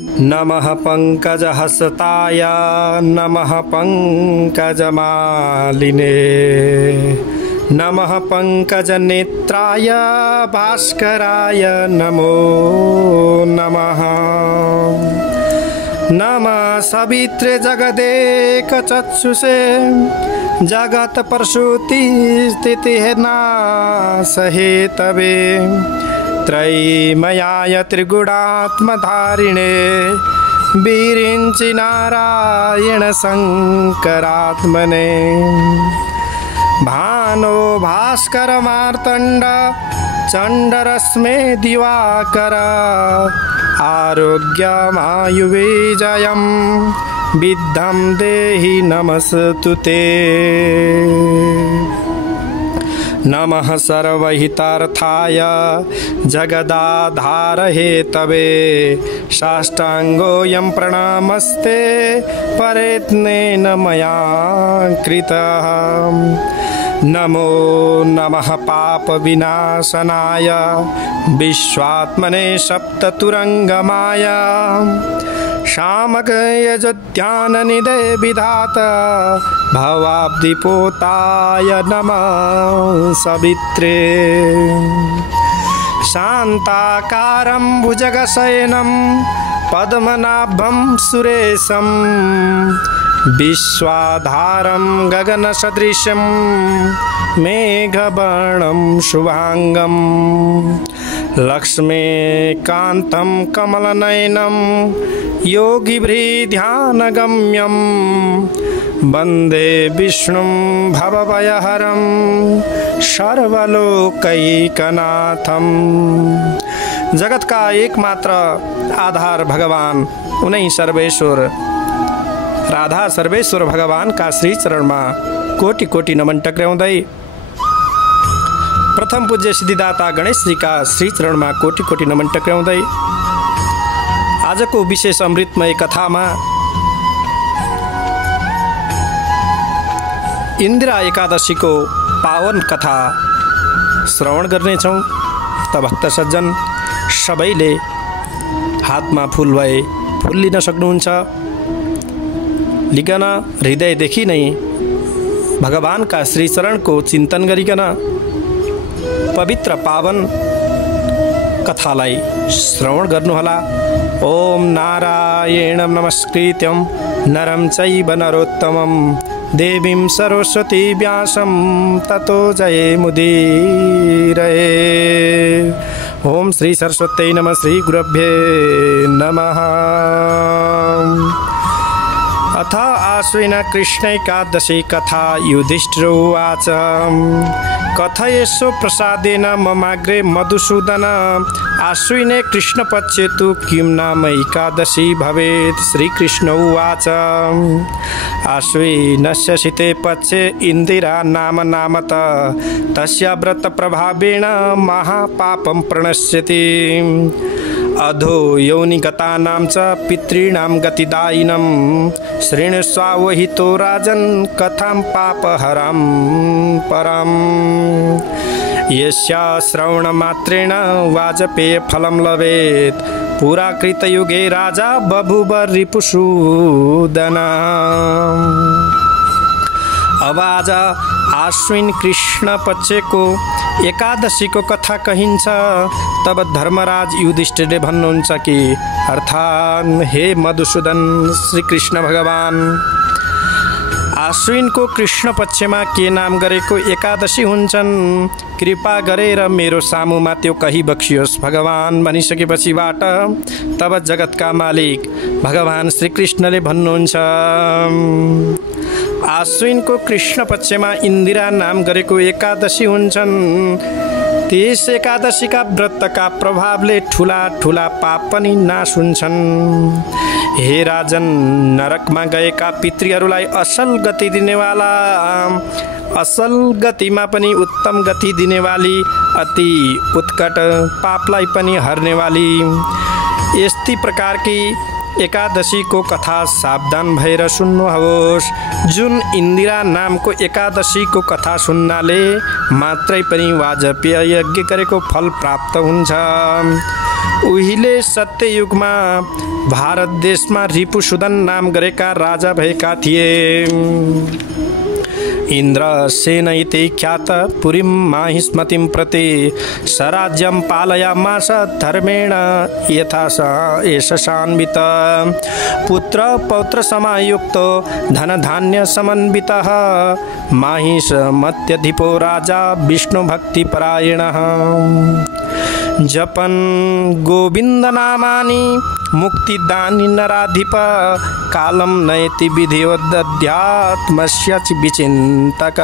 नमः पंकजहस्ताय नमः पंकजमालिने नमः पंकजनेत्राय भास्कराय नमो नमः। नमः सवित्रे जगदेकचक्षुषे जगत प्रसूति स्थिति नाशहेतवे त्रयीमयाय त्रिगुणात्मधारिणे वीरिंचि नारायण शंकरात्मने भानो भास्कर मार्तंड चंडरश्मे दिवाकर आरोग्यमायुविजयं विद्धं देहि नमस्तुते। नमः सर्वहितार्थाय जगदाधार हेतवे साष्टांगोऽयं प्रणामस्ते प्रयत्नेन मया कृतः। नमो नमः पाप विनाशनाय विश्वात्मने सप्ततुरंगमाय शामकयजध्याननिधे विधाता भवाब्धिपोताय नमः सवित्रे शान्ताकारं भुजगशयनं पद्मनाभं सुरेशं विश्वाधारं गगनसदृशं मेघवर्णं शुभांगं लक्ष्मीकान्तं कमलनयनं योगिभृध्यानगम्यं वन्दे विष्णुं भवभयहरं सर्वलोकैकनाथं। जगत का एकमात्र आधार भगवान उन्हीं सर्वेश्वर राधा सर्वेश्वर भगवान का श्री चरण में कोटि कोटि नमन टक्राउँदै प्रथम पूज्य सिद्धिदाता गणेश जी का श्री चरण में कोटि कोटि नमन टक्राउँदै आज को विशेष अमृतमय कथा में इंदिरा एकादशी को पावन कथा श्रवण गर्नेछौं। त भक्त सज्जन सबैले हातमा फूल भए फूल लिन सक्नुहुन्छ। लिकन हृदयदेखि नै भगवान का श्री चरण को चिंतन गरिकन पवित्र पावन कथालाई श्रवण गर्नुहोला। ओम नारायणं नमस्कृत्यं नरं चैव नरोत्तमं देवीं सरस्वती व्यासं ततो जयमुदीरये। ओम श्री सरस्वत्यै नमः श्री गुरुभ्ये नमः। अथ आश्विन कृष्ण एकादशी कथा युधिष्ठिरोवाच कथयेषु प्रसादेन ममाग्रे मधुसूदन आश्विने कृष्णपक्षे तु किं नाम एकादशी भवेत्। श्रीकृष्ण उवाच आश्विनस्य शीते पक्षे इंदिरा नाम नामत तस्य व्रत प्रभावेण महापापं प्रणश्यति अधो योनिगतानां च पितॄणां गतिदायिनं शृणुष्वावहितो राजन् कथां पापहरां परम्। यस्या श्रवणमात्रेण वाजपेयफलं लभेत् पुराकृतयुगे राजा बभूव रिपुसूदन। अब आज आश्विन कृष्ण पक्ष को एकादशी को कथा कहिन्छ। तब धर्मराज युधिष्ठिरले भन्नुहुन्छ कि अर्थात हे मधुसूदन श्री कृष्ण भगवान आश्विन को कृष्ण पक्षमा के नाम गरेको एकादशी हुन्छन्। कृपा गरेर मेरो सामुमा त्यो कही बक्सियोस् भगवान भनिसकेपछिबाट तब जगतका मालिक भगवान श्री कृष्णले भन्नुहुन्छ आश्विन को कृष्ण पक्षमा इंदिरा नाम गरेको एकादशी हुन्छन्। त्यस एकादशीका व्रतका प्रभावले ठुला ठुला पाप पनि नाश हुन्छन्। हे राजन नरकमा गएका पितृहरूलाई असल गति दिनेवाला असल गतिमा पनि उत्तम गति दिनेवाली अति उत्कट पापलाई पनि हर्नेवाली यस्ती प्रकार की एकादशी को कथा सावधान भएर सुन्नुहोस्। जुन इंदिरा नाम को एकादशी को कथा सुन्नाले मात्रै पनि वाजपेय यज्ञ गरेको फल प्राप्त हुन्छ। उहिले सत्ययुगमा भारत देशमा रिपुसुदन नाम गरेका राजा भएका थिए। इन्द्रसेन इति ख्यात पुरीं माहिष्मतिं प्रति सराज्यं पालयामास धर्मेण यथा यशसान्वित पुत्र पौत्र समायुक्तो धनधान्य समन्वितः माहिष्मत्यधिपो राजा विष्णुभक्तिपरायणः जपन गोविंद नामानि मुक्तिदानि नराधिप कालं नयति विधिवदध्यात्मस्य विचिन्तक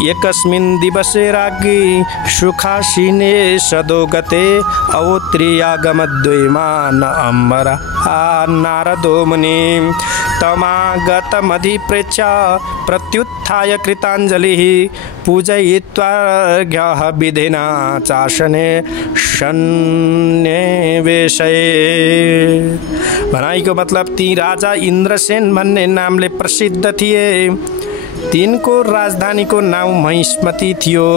एकस्मिन् दिवसे राज्ञी सुखासीने सदो गते अवोत्रियागमद्वैमान अम्बर नारदो मुनि तमागतमधिप्रेक्ष्य प्रत्युत्थाय कृताञ्जलिः पूजयित्वा विधिना चासने सन्निवेशे। भनाइको मतलब ती राजा इन्द्रसेन भन्ने नामले प्रसिद्ध थिए। तिनको राजधानीको नाम महिष्मति थियो।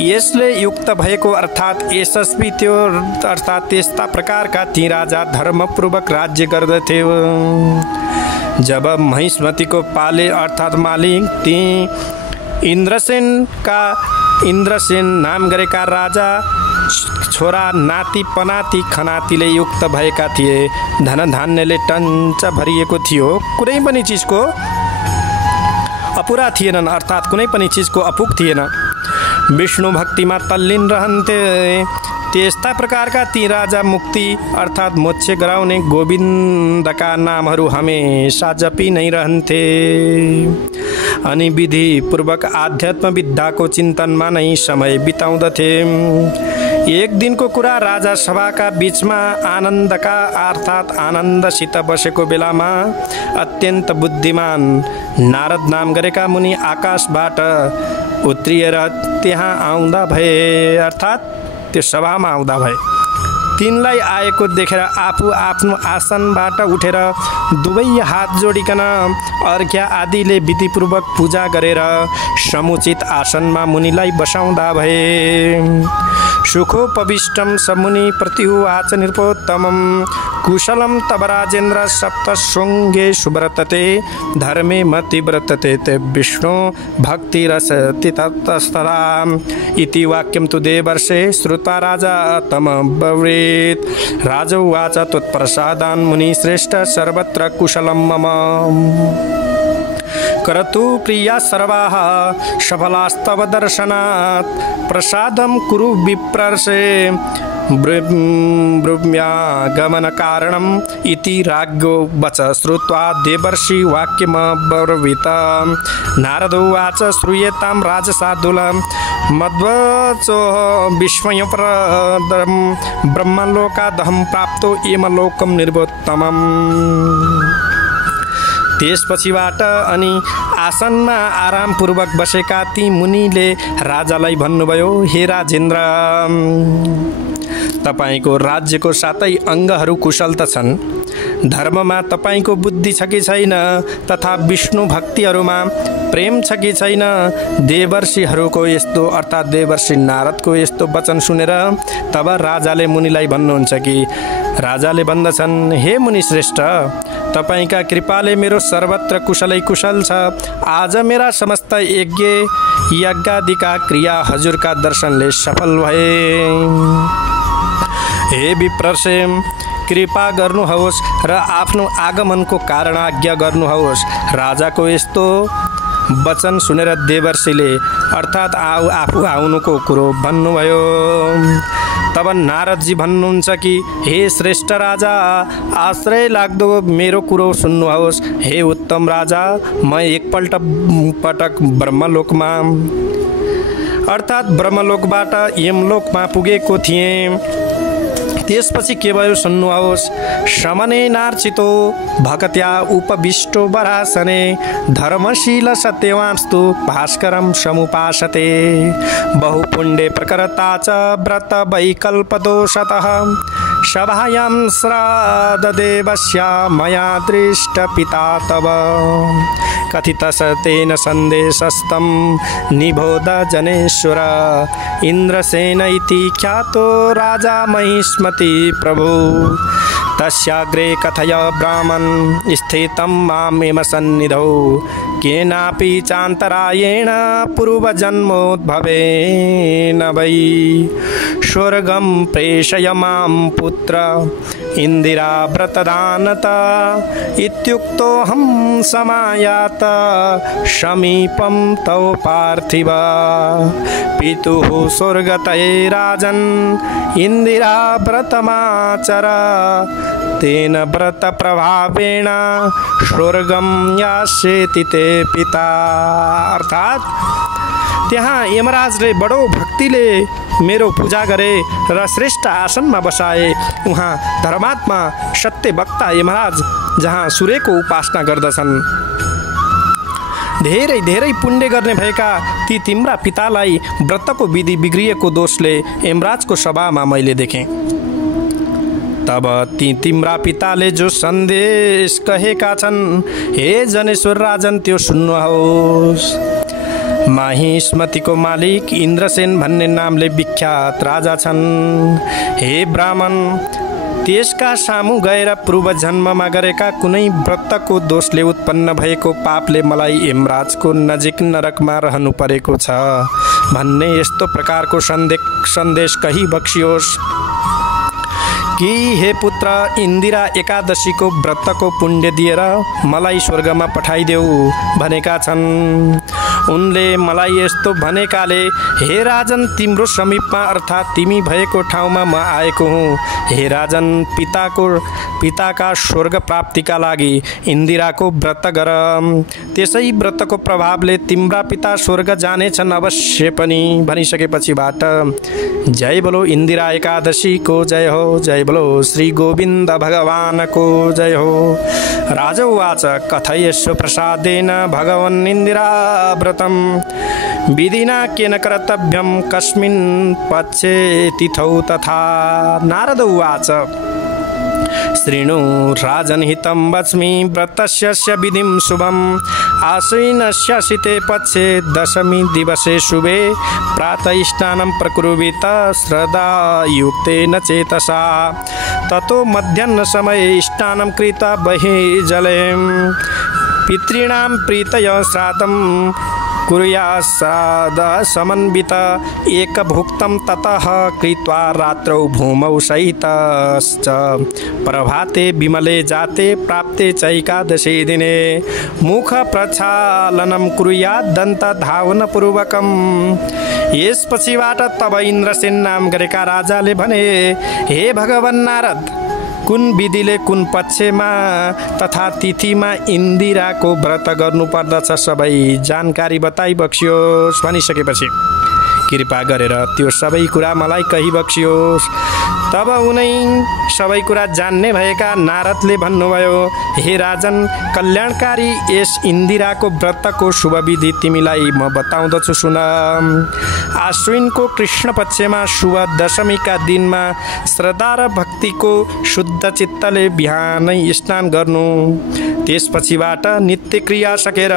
यसले युक्त भएको अर्थात् यशस्वी थियो, अर्थात् त्यस्ता प्रकारका ती राजा धर्मपूर्वक राज्य गर्दथे। जब महिष्मतिको पाले अर्थात् मालिक ती इन्द्रसेन नाम गरेका राजा छोरा नाति पनाति खनातीले युक्त भएका थिए। धनधान्यले टन्च भरिएको थियो। कुनै पनि चिजको अपुरा थिएनन्, अर्थात् कुनै पनि चिजको अपुग थिएन। विष्णु भक्तिमा तल्लीन रहन्थे। त्यस्ता प्रकारका ती राजा मुक्ति अर्थात् मोक्ष गराउने गोविन्दका नामहरू हमेशा जपि नै रहन्थे अनि विधि पूर्वक आध्यात्म विद्याको चिन्तनमा नै समय बिताउँदथे। एक दिनको कुरा, राजा सभाका बीचमा आनन्दका अर्थात् आनन्दसित बसेको बेलामा अत्यन्त बुद्धिमान नारद नाम गरेका मुनि आकाशबाट उत्रिएर त्यहाँ आउँदा भए, अर्थात् त्यो सभामा आउँदा भए। तिनलाई आएको देखेर आफू आफ्नो आसनबाट उठेर दुवै हात जोडिकन अर्घ्य आदिले विधिपूर्वक पूजा गरेर समुचित आसनमा मुनिलाई बसाउँदा भए। सुखोपविष्टं समुनि प्रत्युवाच नृपोत्तमं कुशलं तव राजेन्द्र सप्तशृङ्गे सुव्रतते धर्मे मति व्रतते ते विष्णु भक्तिरसति ततस्तदा इति वाक्यं तु देवर्षे श्रुत्वा राजा तमब्रवीत्। राजोवाच त्वत्प्रसादान् मुनिश्रेष्ठ सर्वत्र कुशलं मम करतु प्रिया सर्वाः सफलास्तव दर्शनात् प्रसादं कुरु विप्रर्षे ब्रूम्यागमनकारणम् इति राज्ञो वच श्रुत्वा देवर्षि वाक्यमब्रवीत्। नारदोवाच श्रूयतां राजसाधुलं मद्वचो विस्मयप्रदं ब्रह्मलोकादहं प्राप्तो यमलोकं निर्वोत्तमम्। त्यसपछिबाट अनि आसनमा आरामपूर्वक बसेका ती मुनिले राजालाई भन्नुभयो, हे राजेन्द्र, तपाईको राज्यको सातै अङ्गहरू कुशल त छन्, धर्ममा तपाईको बुद्धि छ कि छैन तथा विष्णु भक्तिहरूमा प्रेम छ कि छैन। देवर्षिहरूको यस्तो अर्थात् देवर्षि नारदको यस्तो वचन सुनेर तब राजाले मुनिलाई भन्नुहुन्छ कि राजाले भन्दछन्, हे मुनि श्रेष्ठ, तपाईका कृपाले मेरो सर्वत्र कुशलै कुशल छ। आज मेरा समस्त यज्ञादिका क्रिया हजुरका दर्शनले सफल भए। हे विप्रर्षे, कृपा गर्नुहोस् र आफ्नो आगमनको कारण आज्ञा गर्नुहोस्। राजाको यस्तो वचन सुनेर देवर्षिले अर्थात् आफू आउनुको कुरो भन्नुभयो। तब नारदजी भन्नुहुन्छ कि हे श्रेष्ठ राजा, आश्रय लाग्दो मेरो कुरो सुन्नुहोस्। हे उत्तम राजा, म एकपटक ब्रह्मलोकमा अर्थात् ब्रह्मलोकबाट यमलोकमा पुगेको थिएँ। त्यसपछि के भयो सुन्नुहोस्। शमनेनार्चितो भक्त्या उपविष्टो वरासने धर्मशील सत्यवांस्तु भास्करं समुपासते बहुपुण्डे प्रकरता च व्रत वैकल्पदोषतः स सभायां श्राद्धदेवस्य मया दृष्टपिता तव कथितस्तेन सन्देशस्तं निबोध जनेश्वर इन्द्रसेन इति ख्यातो राजा महिष्मति प्रभु तस्याग्रे कथय ब्राह्मण स्थितं मामेव सन्निधौ केनापि चान्तरायेण पूर्वजन्मोद्भवेन वै स्वर्गं प्रेषय मां पुत्र इंदिरा व्रतदानता इत्युक्तोऽहं समायात समीपं तव पार्थिव पितुः स्वर्गतये राजन् इंदिरा व्रतमाचर तेन व्रत प्रभावेण स्वर्गं यास्यति ते पिता। अर्थात त्यहाँ यमराजले बडो भक्तिले मेरो पूजा गरे र श्रेष्ठ आसनमा बसाए। उहाँ धर्मात्मा सत्य वक्ता यमराज जहाँ सूर्यको उपासना गर्दछन्। धेरै धेरै पुण्य गर्ने भएका ती तिम्रा पितालाई व्रतको विधि बिग्रिएको दोषले यमराजको सभामा मैले देखेँ। तब ती तिम्रा पिताले जो सन्देश कहेका छन्, हे जनेश्वर राजन त्यो सुन्नुहोस्। माहिष्मतिको मालिक इन्द्रसेन भन्ने नामले विख्यात राजा छन्। हे ब्राह्मण, त्यसका सामु गएर पूर्व जन्ममा गरेका कुनै व्रतको दोषले उत्पन्न भएको पापले मलाई यमराजको नजिक नरकमा रहनु परेको छ भन्ने यस्तो प्रकारको सन्देश कही बक्सियोस् कि हे पुत्र, इंदिरा एकादशीको व्रतको पुण्य दिएर मलाई स्वर्गमा पठाइदेऊ भनेका छन्। उनले मलाई यस्तो भनेकाले हे राजन तिम्रो समीपमा अर्थात् तिमी भएको ठाउँमा म आएको हुँ। हे राजन, पिताका स्वर्ग प्राप्तिका लागि इंदिराको व्रत गर। त्यसै व्रतको प्रभावले तिम्रा पिता स्वर्ग जानेछन् अवश्य पनि भनिसकेपछिबाट जय बोलो इंदिरा एकादशीको जय हो, जय बोलो श्री गोविंद भगवान को जय हो। राजोवाच कथयस्व प्रसादेन भगवन् इंदिरा व्रतं विधिना केन कर्तव्यं कस्मिन् पक्षे तिथौ तथा। नारद उवाच श्रीणु राजन् हितं वच्मि व्रतस्य विधिं शुभम् आश्विनस्य शीते पक्षे दशमी दिवसे शुभे प्रातः स्नानं प्रकुर्वीत श्रद्धायुक्तेन चेतसा ततो मध्याह्न समये स्नानं कृत्वा बहिः जले पितॄणां प्रीतय श्राद्धं कुर्यात् श्राद्ध समन्वित एकभुक्तं ततः कृत्वा रात्रौ भूमौ सहितश्च प्रभाते विमले जाते प्राप्ते चैकादशी दिने मुख प्रक्षालनं कुर्यात् दन्त धावनपूर्वकम्। यसपछिबाट तब इन्द्रसेन नाम गरेका राजाले भने, हे भगवान् नारद, कुन विधिले कुन पक्षमा तथा तिथिमा इंदिराको व्रत गर्नुपर्दछ सबै जानकारी बताइ बक्सियोस् भनिसकेपछि कृपा गरेर त्यो सबै कुरा मलाई कही बक्सियोस्। तब उनै सबै कुरा जान्ने भएका नारदले भन्नुभयो, हे राजन, कल्याणकारी यस इंदिराको व्रतको शुभ विधि तिमीलाई म बताउँदछु सुन। आश्विनको कृष्ण पक्षमा शुभ दशमीका दिनमा श्रद्धा र भक्तिको शुद्ध चित्तले बिहानै स्नान गर्नु। त्यसपछिबाट नित्य क्रिया सकेर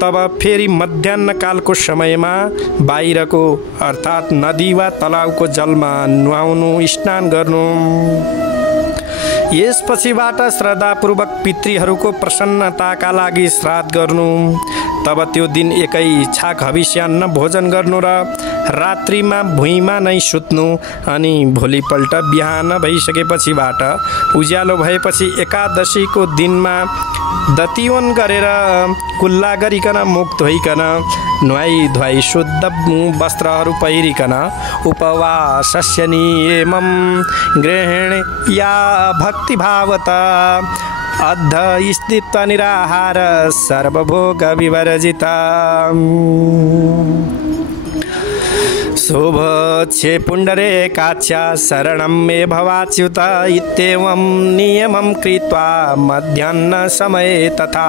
तब फेरि मध्याह्न कालको समयमा बाहिरको अर्थात् नदी वा तलाउको जलमा नुहाउनु, स्नान गर्नु। यसपछिबाट श्रद्धापूर्वक पितृहरूको प्रसन्नताका लागि श्राद्ध गर्नु। तब त्यो दिन एकै छाक हविष्यान्न भोजन गर्नु र रात्रिमा भुइँमा नै सुत्नु। अनि भोलिपल्ट बिहान भइसकेपछिबाट उज्यालो भएपछि एकादशीको दिनमा दतिवन गरेर कुल्ला गरिकन मुख धोइकन नुहाई धुवाई शुद्ध वस्त्रहरू पहिरिकन उपवासस्य नियमं ग्रहण या भक्तिभावता अद्ध स्थित्वा निराहार सर्वभोग विवर्जिता। शोभच्छे पुण्डरेकाच्या शरणं मे भवाच्युत इत्येवं नियमं कृत्वा मध्याह्न समये तथा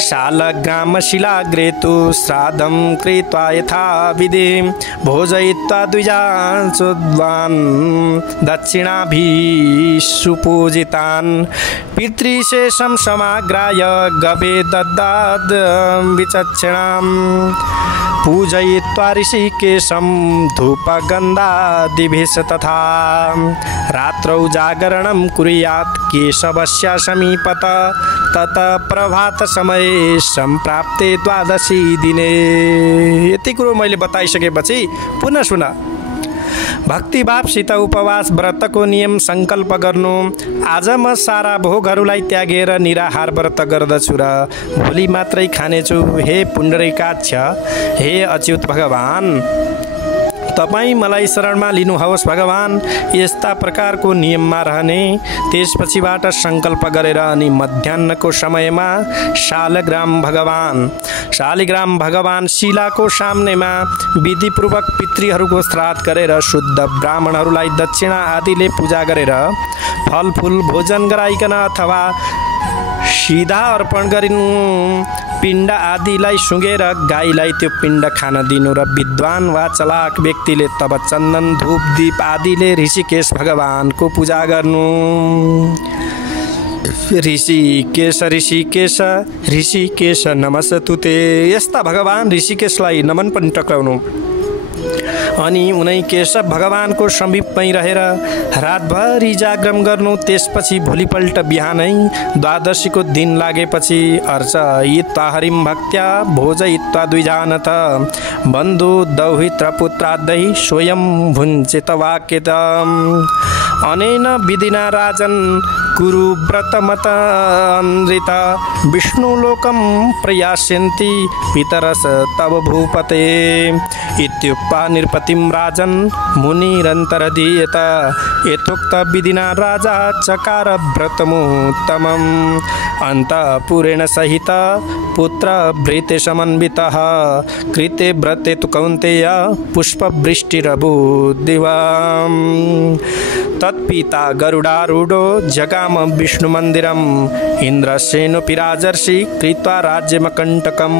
शालग्रामशिलाग्रे तु श्राद्धं कृत्वा यथा विधि भोजयित्वा द्विजांसुद्वान् दक्षिणाभिः सुपूजितान् पितृशेषं समाग्राय गवे दद्दाद् विचक्षणाम् पूजयित्वा ऋषिकेशं धूपगन्धादिभिः तथा रात्रौ जागरणं कुर्यात् केशवस्य समीपत ततः प्रभातसमये सम्प्राप्ते द्वादशी दिने। यति कुरो मैले बताइसकेपछि पुनः सुन। भक्तिभावसित उपवास व्रतको नियम सङ्कल्प गर्नु। आज म सारा भोगहरूलाई त्यागेर निराहार व्रत गर्दछु र भोलि मात्रै खानेछु। हे पुण्डरीकाक्ष, हे अच्युत भगवान, तपाईँ मलाई शरणमा लिनुहोस् भगवान। यस्ता प्रकारको नियममा रहने। त्यसपछिबाट सङ्कल्प गरेर अनि मध्याह्नको समयमा शालिग्राम भगवान शिलाको सामनेमा विधिपूर्वक पितृहरूको श्राद्ध गरेर शुद्ध ब्राह्मणहरूलाई दक्षिणा आदिले पूजा गरेर फलफुल भोजन गराइकन अथवा सीधा अर्पण गरिनु। पिण्ड आदिलाई सुँगेर गाईलाई त्यो पिण्ड खान दिनु र विद्वान वा चलाक व्यक्तिले तब चन्दन धूप दीप आदिले ऋषिकेश भगवानको पूजा गर्नु। ऋषिकेश ऋषिकेश ऋषिकेश नमस्तुते। यस्ता भगवान ऋषिकेशलाई नमन पनि टक्राउनु। अनि उनै केशव भगवानको समीपमै रहेर रातभरि जागरण गर्नु। त्यसपछि भोलिपल्ट बिहानै द्वादशीको दिन लागेपछि अर्चयित्वा हरिं भक्त्या भोजयित्वा द्विजानत बन्धु दौहित्र पुत्रादै स्वयं भुञ्जित वाक्यतम्। अनेन विधिना राजन् कुरु व्रतमतनृत विष्णुलोकं प्रयास्यन्ति पितरस तव भूपते इत्युक्त्वा नृपतिं राजन् मुनिरन्तरधीयत। यथोक्त विधिना राजा चकार व्रतमुत्तमम् अन्तःपुरेण सहित पुत्र भृते समन्वितः कृते व्रते तु कौन्तेय पुष्पवृष्टिरभूत् दिवाम्। तत्पिता गरुडारूढो जगाम विष्णुमन्दिरम् इन्द्रसेनोऽपि राजर्षि कृत्वा राज्यमकण्टकम्।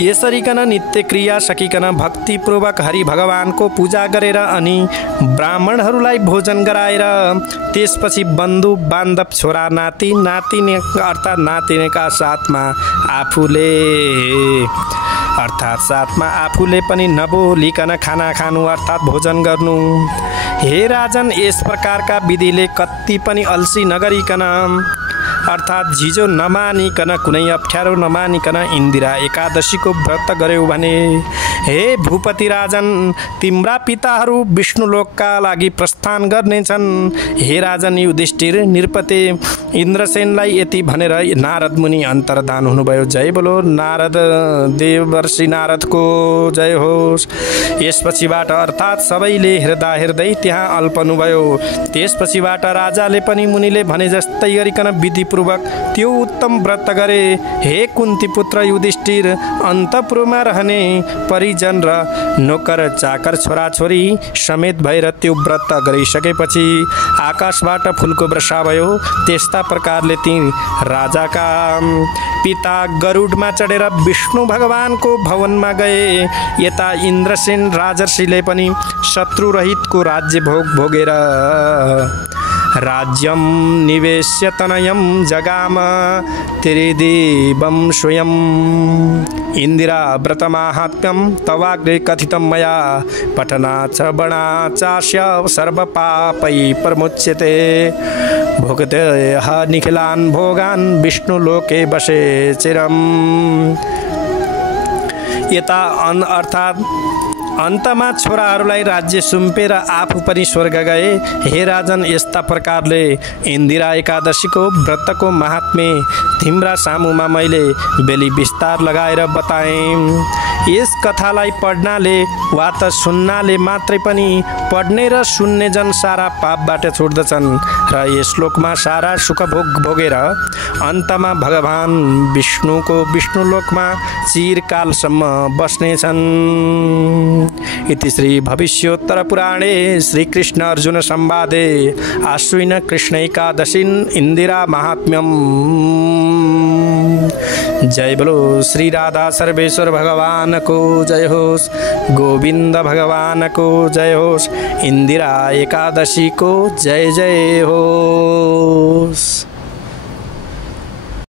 यसरी कन नित्य क्रिया सकिकन भक्तिपूर्वक हरि भगवानको पूजा गरेर अनि ब्राह्मणहरूलाई भोजन गराएर त्यसपछि बन्धु बान्धव छोरा नाति नातिनी अर्थात् नातिनीका साथमा आफूले पनि नबोलिकन खाना खानु अर्थात् भोजन गर्नु। हे राजन, यस प्रकारका विधिले कति पनि अल्छी नगरिकन अर्थात् झिजो नमानिकन कुनै अप्ठ्यारो नमानिकन इन्दिरा एकादशीको व्रत गर्यौ भने हे भूपति राजन, तिम्रा पिताहरू विष्णुलोकका लागि प्रस्थान गर्नेछन्। हे राजन युधिष्ठिर, नृपते इन्द्रसेनलाई यति भनेर नारद मुनि अन्तर्धान हुनुभयो। जय बोलो नारद देवर्षि नारदको जय होस्। यसपछिबाट अर्थात् सबैले हेर्दै त्यहाँ अल्पनुभयो। त्यसपछिबाट राजाले पनि मुनिले भने जस्तै गरिकन विधिपूर्वक त्यो उत्तम व्रत गरे। हे कुन्ती पुत्र युधिष्ठिर, अन्तपुरमा रहने परिजन र नोकर चाकर छोराछोरी समेत भएर त्यो व्रत गरिसकेपछि आकाशबाट फुलको वर्षा भयो। त्यस्ता प्रकारले ती राजाका पिता गरुडमा चढेर विष्णु भगवानको भवनमा गए। यता इन्द्रसेन राजर्षिले पनि शत्रुरहितको राज्य भोग भोगेर राज्यं निवेश्य तनयं जगाम त्रिदेवं स्वयं। इन्दिरा व्रतमाहात्म्यं तवाग्रे कथितं मया पठनाच बणाचास्य सर्वपापै प्रमुच्यते भोगते निखिलान् भोगान् विष्णुलोके वशे चिरम्। यता अर्थात् अन्तमा छोराहरूलाई राज्य सुम्पेर आफू पनि स्वर्ग गए। हे राजन, यस्ता प्रकारले इन्दिरा एकादशीको व्रतको महात्म्य तिम्रा सामुमा मैले बेली विस्तार लगाएर बताएँ। यस कथालाई पढ्नाले वा त सुन्नाले मात्रै पनि पढ्ने र सुन्ने जन सारा पापबाट छुट्दछन् र यस श्लोकमा सारा सुख भोगेर अन्तमा भगवान विष्णुको विष्णुलोकमा चिरकालसम्म बस्नेछन्। इति श्री भविष्योत्तर पुराणे श्रीकृष्ण अर्जुन संवादे आश्विन कृष्ण एकादशी इंदिरा महात्म्यम। जय बोलो श्री राधा सर्वेश्वर भगवान को जय होस, गोविंद भगवान को जय होस, इंदिरा एकादशी को जय जय होस।